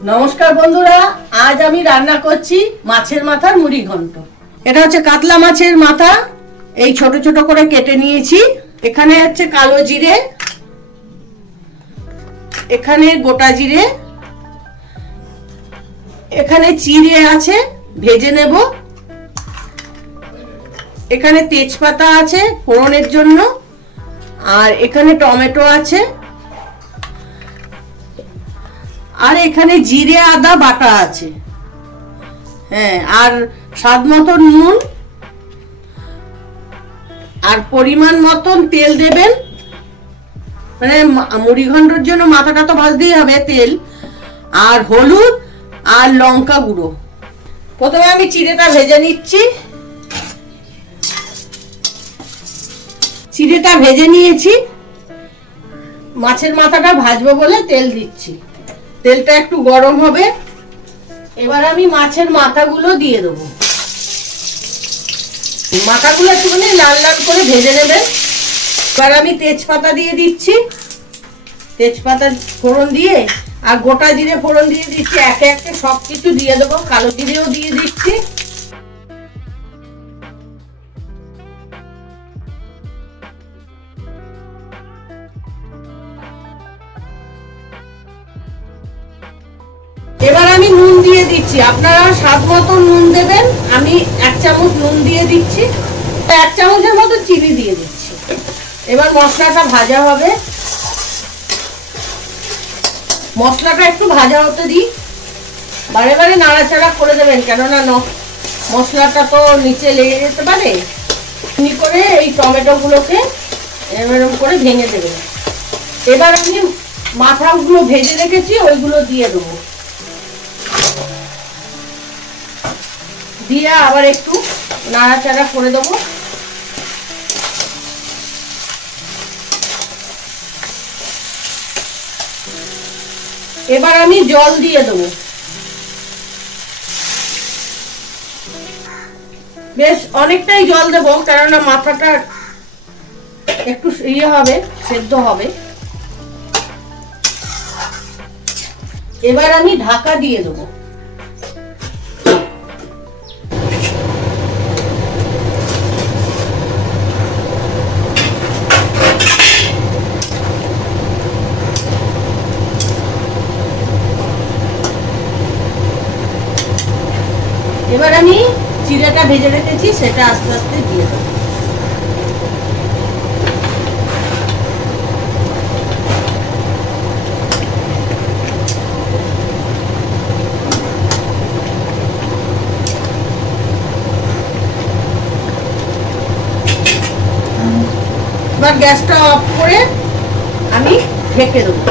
নমস্কার বন্ধুরা, আজ আমি রান্না করছি মাছের মাথার মুড়ি ঘন্ট। এটা হচ্ছে কাতলা মাছের মাথা, এই ছোট ছোট করে কেটে নিয়েছি। এখানে হচ্ছে কালো জিরে, এখানে গোটা জিরে, এখানে চিড়ে আছে ভেজে নেব, এখানে তেজপাতা আছে ফোড়নের জন্য, আর এখানে টমেটো আছে, আর এখানে জিরে আদা বাটা আছে। হ্যাঁ, আর স্বাদ মতন নুন আর পরিমাণ মতন তেল দেবেন। মানে মুড়ি ঘন্টর জন্য মাথাটা তো ভাজতেই হবে, তেল আর হলুদ আর লঙ্কা গুঁড়ো। প্রথমে আমি চিড়েটা ভেজে নিচ্ছি। চিড়েটা ভেজে নিয়েছি, মাছের মাথাটা ভাজবো বলে তেল দিচ্ছি। তেলটা একটু গরম হবে, এবার আমি মাছের মাথাগুলো দিয়ে দেবো। মাথাগুলো একটুখানি লাল লাল করে ভেজে নেবেন। এবার আমি তেজপাতা দিয়ে দিচ্ছি, তেজপাতা ফোড়ন দিয়ে আর গোটা জিরে ফোড়ন দিয়ে দিচ্ছি। একে একে সবকিছু দিয়ে দেবো, কালো জিরেও দিয়ে দিচ্ছি। এবার আমি নুন দিয়ে দিচ্ছি, আপনারা স্বাদ মতো নুন দেবেন। আমি 1 চামচ নুন দিয়ে দিচ্ছি, 1 চামচের মতো চিনি দিয়ে দিচ্ছি। এবার মশলাটা ভাজা হবে, মশলাটা একটু ভাজা হতে দিই। বারে বারে নাড়াচাড়া করে দেবেন, কেননা মশলাটা তো নিচে লেগে যেতে পারে। এমনি করে এই টমেটো গুলোকে এরকম করে ভেঙে দেবেন। এবার আমি মাথাগুলো ভেজে রেখেছি, ওইগুলো দিয়ে দেবো। দিয়ে আবার একটু নাড়াচাড়া করে দেবো। এবার আমি জল দিয়ে দেবো, বেশ অনেকটাই জল দেবো, কেননা মাথাটা একটু ইয়ে হবে, সেদ্ধ হবে। এবার আমি ঢাকা দিয়ে দেবো। এবার আমি চিড়েটা ভেজে রেখেছি, সেটা আস্তে আস্তে দিয়ে দেবো। এবার গ্যাসটা অফ করে আমি ঢেকে দেবো।